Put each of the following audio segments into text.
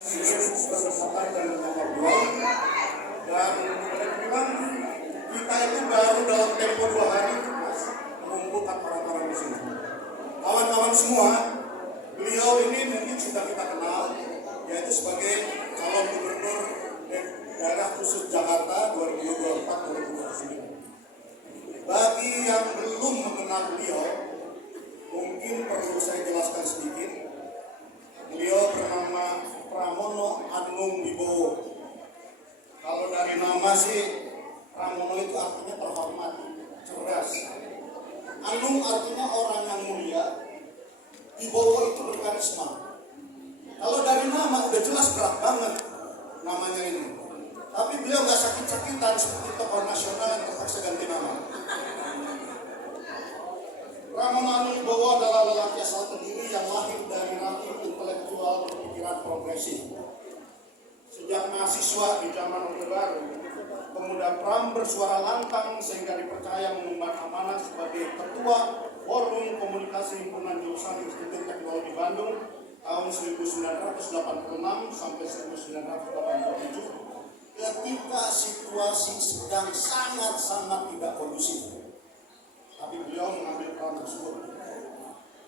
Berkesempatan dan ngobrol, dan memang kita itu baru dalam tempo 2 hari mengumpulkan orang-orang di sini. Kawan-kawan semua, beliau ini mungkin sudah kita kenal, yaitu sebagai calon gubernur daerah khusus Jakarta 2024-2029. Bagi yang belum mengenal beliau, mungkin perlu saya jelaskan sedikit. Beliau bernama Pramono Anung Wibowo. Kalau dari nama sih, Pramono itu artinya terhormat, cerdas. Anung artinya orang yang mulia. Wibowo itu berkarisma. Kalau dari nama udah jelas berat banget namanya ini. Tapi beliau nggak sakit-sakitan seperti tokoh nasional yang terpaksa ganti nama. Pramono Anung Wibowo adalah lelaki asal Kediri yang lahir dari rahim intelektual berpikiran progresif. Sejak mahasiswa di zaman Orde Baru, pemuda Pram bersuara lantang sehingga dipercaya mengemban amanah sebagai ketua Forum Komunikasi Himpunan Jurusan Institut Teknologi Bandung tahun 1986 sampai 1987 ketika situasi sedang sangat-sangat tidak kondusif. Tapi beliau mengambil peran tersebut.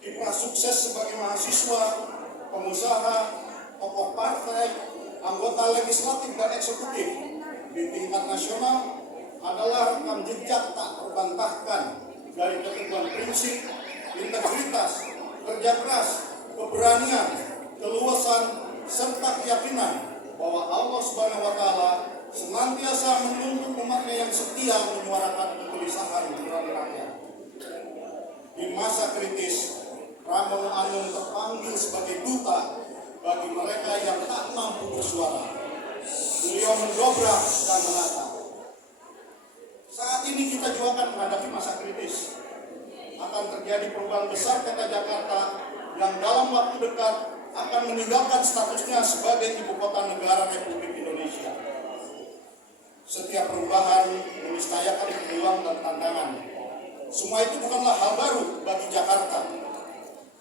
Kiprah sukses sebagai mahasiswa, pengusaha, tokoh partai, anggota legislatif dan eksekutif di tingkat nasional adalah rekam jejak tak terbantahkan dari keteguhan prinsip, integritas, kerja keras, keberanian, keluasan, serta keyakinan bahwa Allah Subhanahu wa Ta'ala senantiasa menuntut umatnya yang setia menyuarakan kegelisahan nurani rakyat. Di masa kritis, Pramono Anung terpanggil sebagai duta bagi mereka yang tak mampu bersuara. Beliau mendobrak dan menata. Saat ini kita juga akan menghadapi masa kritis. Akan terjadi perubahan besar kota Jakarta yang dalam waktu dekat akan meninggalkan statusnya sebagai ibu kota negara Republik Indonesia. Setiap perubahan meniscayakan peluang dan tantangan. Semua itu bukanlah hal baru bagi Jakarta.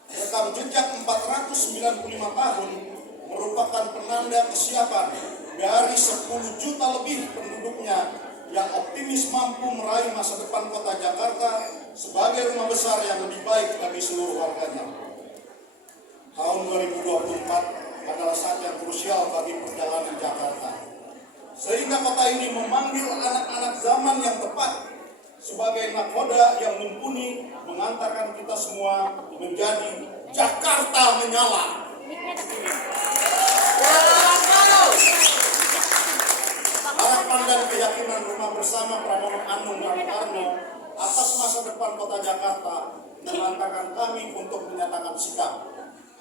Rekam jejak 495 tahun merupakan penanda kesiapan dari 10 juta lebih penduduknya yang optimis mampu meraih masa depan kota Jakarta sebagai rumah besar yang lebih baik bagi seluruh warganya. Tahun 2024 adalah saat yang krusial bagi perjalanan Jakarta. Sehingga kota ini memanggil anak-anak zaman yang tepat sebagai nakoda yang mumpuni mengantarkan kita semua menjadi Jakarta menyala. Harapan dan keyakinan rumah bersama Pramono Anung Karno atas masa depan kota Jakarta mengantarkan kami untuk menyatakan sikap.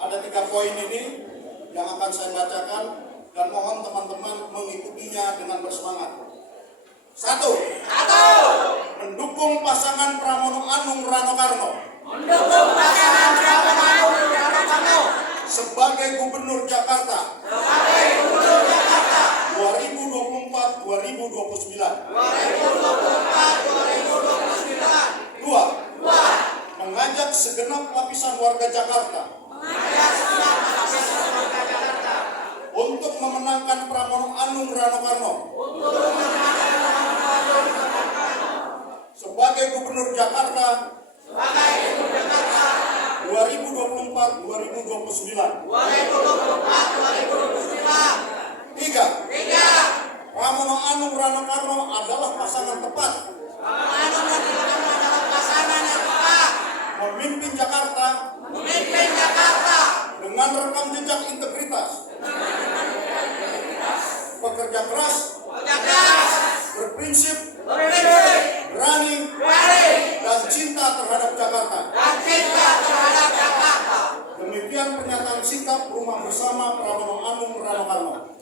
Ada 3 poin ini yang akan saya bacakan dan mohon teman-teman mengikutinya dengan bersemangat. 1. Mendukung pasangan Pramono Anung Rano Karno. Sebagai Gubernur Jakarta. 2024-2029. 2. Mengajak segenap lapisan warga Jakarta. Untuk memenangkan Pramono Anung Rano Karno sebagai Gubernur Jakarta 2024-2029. 3. Pramono Anung Rano Karno adalah pasangan tepat memimpin Jakarta dengan rekam jejak integritas, pekerja keras, berprinsip, berani, dan cinta terhadap Jakarta. Demikian pernyataan sikap rumah bersama Pramono Anung Rano Karno.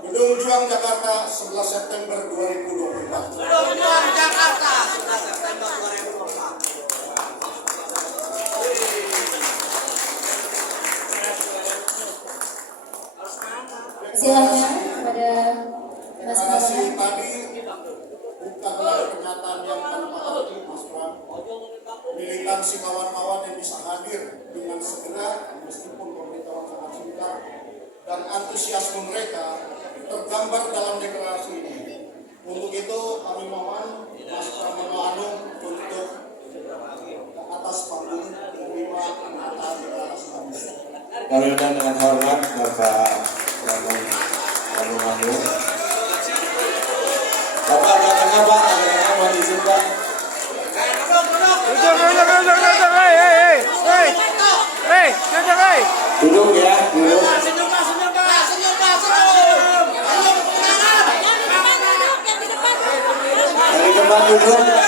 Gedung Juang Jakarta 11 September 2024. Gedung Juang Jakarta 11 September 2024. Silakan kepada Mas Masih Pram. tadi bukanlah pernyataan yang tanpa arti, Mas Pram. Militansi kawan-kawan yang bisa hadir dan antusiasme mereka tergambar dalam deklarasi ini. Untuk itu kami mohon Mas Pramono Anung untuk ke atas panggung menerima penata deklarasi kami. Kami undang dengan hormat Bapak Pramono Anung. Bapak agak tengah Pak, agak tengah mau diizin Pak. Duduk ya, duduk. Senyum Pak, senyum Pak, senyum Pak, senyum. Senyum, tenang. Dari depan duduk.